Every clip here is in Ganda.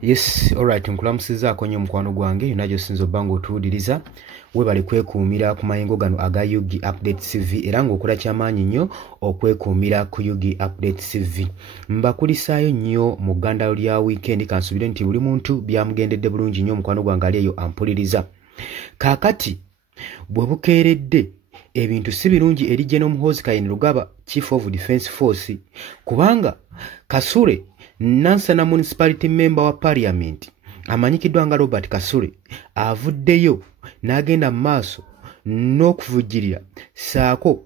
Yes, alright, nkulamusizaako nnyo mukwano gwange yonna gy'osinza obba ng'otuwuliriza weebale kwekuumira ku mayengo gano aga Yugi Update TV era ng'okola kyamaanyi nnyo okwekuumira ku Yugi Update TV. Mbakulisaayo nnyo mu ggandalo lya weekend kansubire nti buli muntu byamugendedde bulungi nnyo mukwano gwange ali eyo ampuliriza. Kaakati bwe bukeeredde ebintu si birungi eri General Muhoozi Kainerugaba Chief of Defence Force kubanga Kasule Nansana Municipality Member wa Parliament amanyikiddwa nga Robert Kasule avuddeyo n'agenda mu maaso n'okuvujjirira saako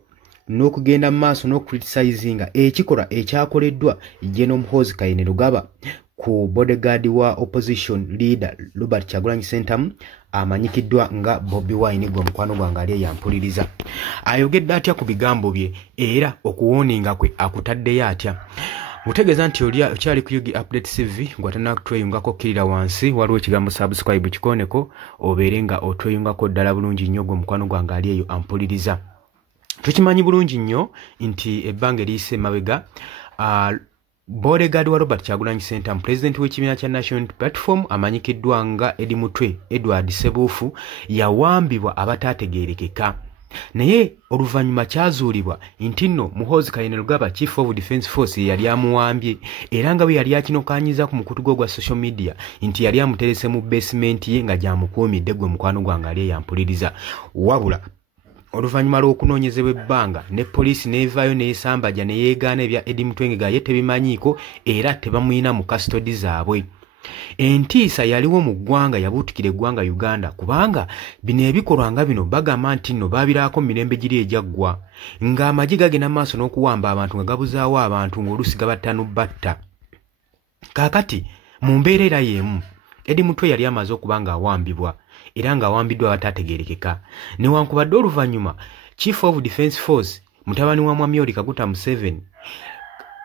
n'okugenda mu maaso n'okucriticizinga ekikolwa ekyakoleddwa General Muhoozi Kainerugaba ku bodyguard wa opposition leader Robert Kyagulanyi Ssentamu amanyikiddwa nga Bobi Wine gwe mukwano gwange ali yampuliriza. Ayogedde atya ku bigambo bye era okuwooninga kwe akutaddeyo atya. Mutegeeza nti okyali ku Yugi Update TV ng'atanna kutweyungako kkirira wansi waliwo ekigambo subscribe kikoneko obeere nga otweyungako ddala bulungi nnyo gwe mukwano gwange ali eyo ampuliriza. Tukimanyi bulungi nnyo nti ebbanga eriyise emabega bodyguard wa Robert Kyagulanyi Ssentamu president w'ekibiina kya National Platform amanyikiddwa nga Edi Mutwe Edward Ssebuufu yawambibwa abataategeerekeka. Naye oluvannyuma kyazuulibwa nti nno Muhoozi Kainerugaba Chief of Defence Force yali amuwambye era nga bwe yali akinokaanyiza ku mukutu gwe gwa social media nti yali amuterese mu basement ye nga gy'amukuumidde gwe mukwano gwange ali yampuliriza. Wabula oluvannyuma lw'okunoonyezebwa ebbanga ne poliisi neevaayo neesambajja ne yeegaana ebya Edi Mutwe nga ye tebimanyiiko era tebamuyina mu custody zaabwe. Entiisa yaliwo mu ggwanga yabuutikira eggwanga Uganda kubanga bino ebikolwa nga bino bagamba nti nno baabiraako mu mirembe giri egyaggwa ng'amagye gagenda mu maaso n'okuwamba abantu nga gabuzaawo abantu ng'oluusi gabattanu batta. Kaakati mu mbeera era y'emu Edi Mutwe yali amaze okuba ng'awambibwa era ng'awambiddwa abataategeerekeka newankubadde oluvannyuma Chief of Defence Force mutabani wa Mwami Yoweri Kaguta Museveni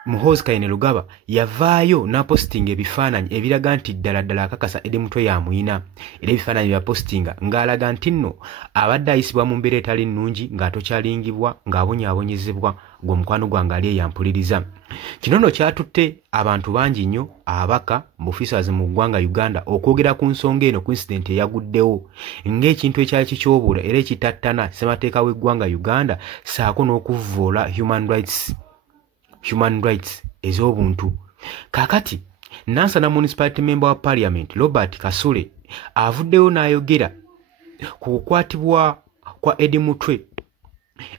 Muhoozi Kainerugaba yavaayo n'apostinga ebifaananyi ebiraga nti ddala akakasa Edi Mutwe yamuyina era ebifaananyi bya postinga ng'alaga nti nno abadde ayisibwa mu mbeera etali nnungi ng'atokyalingibwa ng'abonyaabonyezebwa gwe mukwano gwange ali yampuliriza. Kino nno kyatutte abantu bangi nnyo abaka mu officers mu ggwanga Uganda okwogera ku nsonga eno ku incident eyaguddewo ng'ekintu ekyali kikyobuula era ekitattana ssemateeka w'eggwanga Uganda saako n'okuvvoola human rights ez'obuntu. Kaakati Nansana Municipality Member wa Parliament Robert Kasule avuddeyo n'ayogera ku kukwatibwa kwa Edi Mutwe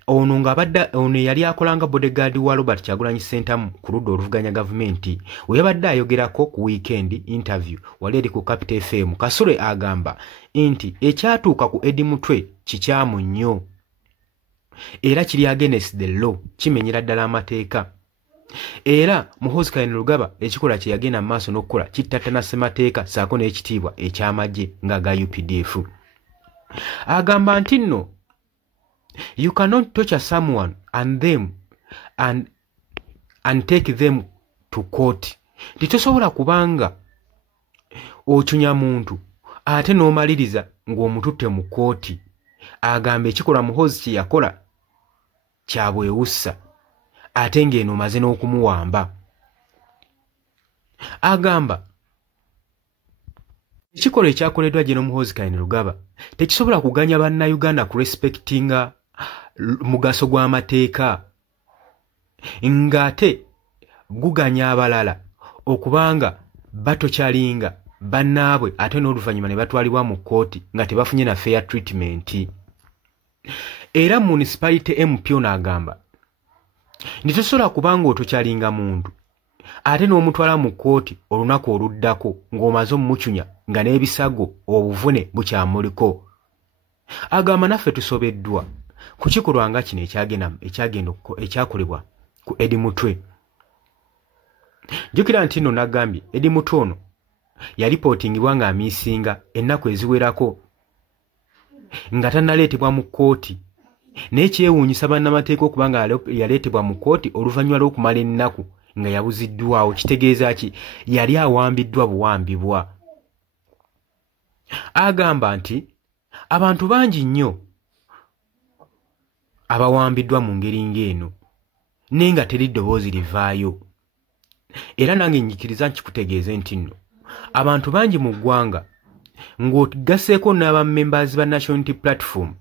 ono ono yali akolanga bodyguard wa Robert Kyagulanyi Ssentamu ku ludda oluvuganya gavumenti we yabadde ayogerako ku weekend interview wali eri ku Capital FM. Kasule agamba nti ekyatuuka ku Edi Mutwe kikyamu nnyo era kiri against the law kimenyera ddala amateeka era Muhoozi Kainerugaba ekikola kye yagenda mu maaso n'okukola kittattana ssemateeka saako n'ekitiibwa ekyamagye nga UPDF. Agamba nti nno you cannot torture someone and take them to court. Titosobola kubanga ochunya muntu ate n'omaliriza ng'omututte mu kooti. Agamba ekikolwa Muhoozi kye yakola kya bwewussa ate ng'eno omaze n'okumuwamba. Agamba ekikolwa ekyakoleddwa General Muhoozi Kainerugaba tekisobola kuganya bannayuganda ku respectinga mugaso gw'amateeka ng'ate guganya abalala okubanga batokyalinga bannaabwe ate n'oluvannyuma ne batwalibwa mu kkooti nga tebafunye na fair treatment. Era municipality MP ono agamba nti tosobola kubanga otokyalinga muntu ate n'omutwala mu kkooti olunaku oluddako ng'omaze omumucunya nga n'ebisago obuvune bukyamuliko. Agamba naffe tusobeddwa ku kikolwa nga kino ekyakolebwa ku Edi Mutwe. Jjukira nti nno n'agambye Edi Mutwe ono yalipootingibwa ng'amiisinga ennaku eziwerako nga tannaleetebwa mu kkooti naye kyewuunyisa bannamateeka okuba nga yaleetebwa mu kkooti oluvannyuma lw'okumala ennaku nga yabuziddwawo. Kitegeeza ki? Yali awambiddwa buwambibwa. Agamba nti abantu bangi nnyo abawambiddwa mu ngeri ng'eno naye nga teri ddoboozi livaayo. Era nange njikiriza nkikutegeeze nti nno abantu bangi mu ggwanga ng'ogasseeko n'aba members ba National Unity Platform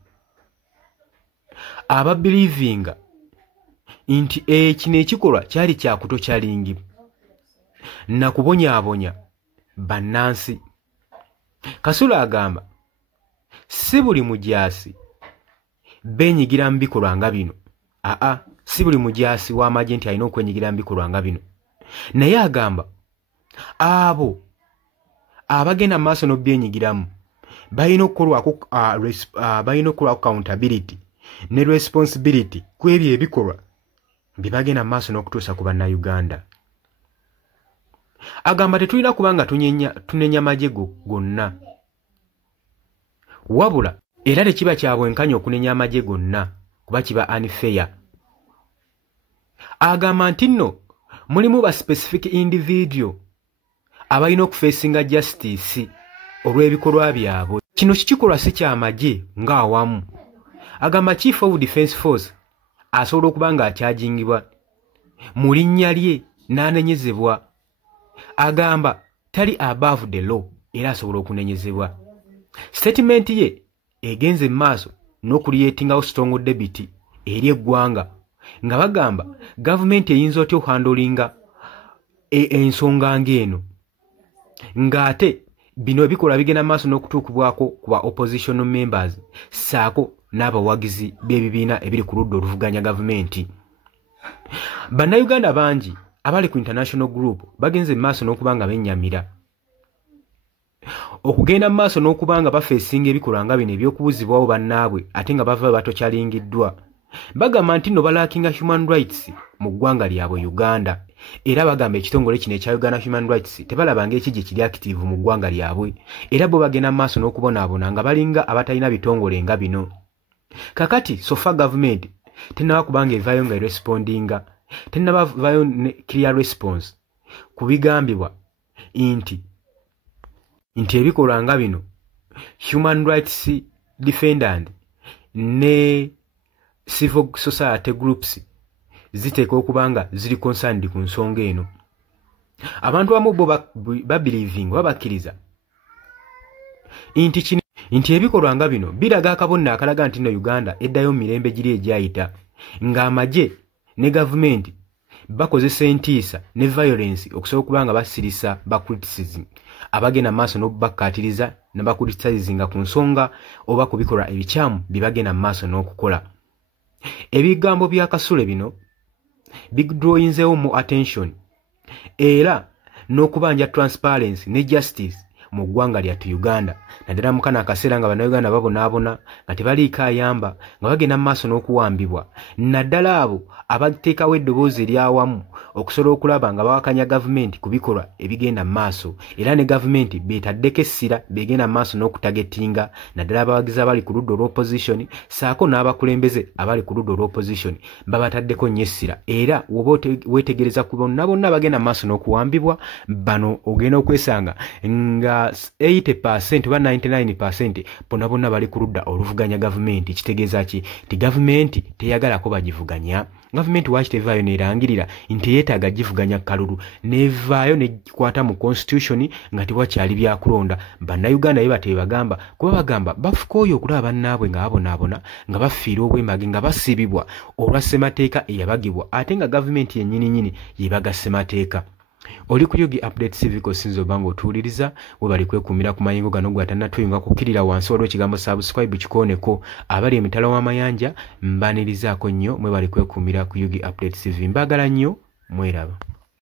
ababelievinga nti kino ekikolwa kyali kya kutokyalingi na kubonyaabonya bannansi. Kasula agamba si buli mujaasi beenyigira mu bikolwa nga bino. Si buli mujaasi w'amagye nti alina okwenyigira mu bikolwa nga bino, naye agamba abo abagenda maaso n'obyenyigiramu balina okukolwako accountability ne responsibility ku ebyo ebikolwa bye bagenda maaso n'okutuusa ku bannayuganda. Agamba tetulina kubanga tunenya magye gonna, wabula era tekiba kya bwenkanya okunenya amagye gonna kuba kiba unfair. Agamba nti nno mulimu ba specific individual abalina okufeesinga justice olw'ebikolwa byabwe. Kino kikikolwa si kyamagye ng'awamu. Agamba Chief of Defence Force asobola okuba ng'akyajingibwa mu linnya lye n'anenyezebwa. Agamba tali above the law era asobola okunenyezebwa. Statement ye egenze maaso n'okuliyetingawo strong debit eri eggwanga nga bagamba gavumenti eyinza otya okuhandolinga ensonga ng'eno ng'ate bino ebikola bigenda maaso n'okutuukibwako ku ba opposition members saako n'abawagizi b'ebibiina ebiri ku ludda oluvuganya gavumenti. Bannayuganda bangi abali ku international group bagenze maaso n'okuba nga bennyamira okugenda maaso n'okuba nga bafeesinga ebikolwa nga bino eby'okubuzibwawo bannaabwe ate nga bava batokyalingiddwa. Bagamba nti no balaakinga human rights mu ggwanga lyabwe Uganda, era bagamba ekitongole kino ekya Uganda Human Rights tebalabanga ekije kiri active mu ggwanga lyabwe, era bo bagenda maaso n'okubonaabona nga balinga abatalina bitongole nga bino. Kakati sofa government tenaba kubanga evaayo nga respondinga, tenaba vayo clear response ku bigambibwa nti ebikolwa nga bino human rights defendant ne civil society groups ziteeka okubanga ziri concerned ku nsonga eno. Abantu abamu bo babelieving babakkiriza nti ebikolwa nga bino biraga akabonero akalaga nti no Uganda eddayo mu mirembe giri egyayita, ng'amagye ne gavumenti bakozesa entiisa ne violence okusobola okuba nga basirisa bacriticism abagenda maaso n'okubakkaatiriza ne bacriticinga ku nsonga oba ku bikolwa ebikyamu bye bagenda maaso n'okukola. Ebigambo bya Kasule bino bigdrawinzeewo mu attention era n'okubanja transparency ne justice mu ggwanga lyattu Uganda, naddala mu kano akaseera nga bannayuganda babonaabona nga tebaliiko ayamba nga bagenda mu maaso n'okuwambibwa, naddala abo abateekawo eddoboozi eryawamu okusobola okulaba nga bawakanya gavumenti ku bikolwa ebigenda mu maaso, era ne gavumenti beetaddeko essira begenda mu maaso n'okutagetinga, naddala abawagizi abali ku ludda olw'opposition saako n'abakulembeze abali ku ludda olw'opposition babataddeko nnyo essira. Era woba weetegereza ku bonna bagenda mu maaso n'okuwambibwa, bano ogenda okwesanga nga 80% oba 99% bonna bali ku ludda oluvuganya gavumenti. Kitegeeza ki? Ti gavumenti teyagalako bagivuganya. Gavumenti waaki tevaayo neerangirira nti yeetaaga givuganya kalulu, nevaayo negikwata mu constitution nga tewakyali byakulonda. Bannayuganda ye batebagamba kuba bagamba bafuka oyo okulaba bannaabwe nga babonaabona nga bafiira obwemage nga basibibwa olwa ssemateeka eyabagibwa, ate nga gavumenti yennyini yebaga ssemateeka. Oli ku Yugi Update TV kosinzo bango otuuliriza, we bali kwekuumira ku mayingo gano gw'atannatuyunga kukkirira wansi waliwo ekigambo subscribe kikooneko. Abali emitala w'amayanja mbanirizaako nnyo, mwe bali kwekuumira ku Yugi Update TV. Mbagala nnyo, mweraba.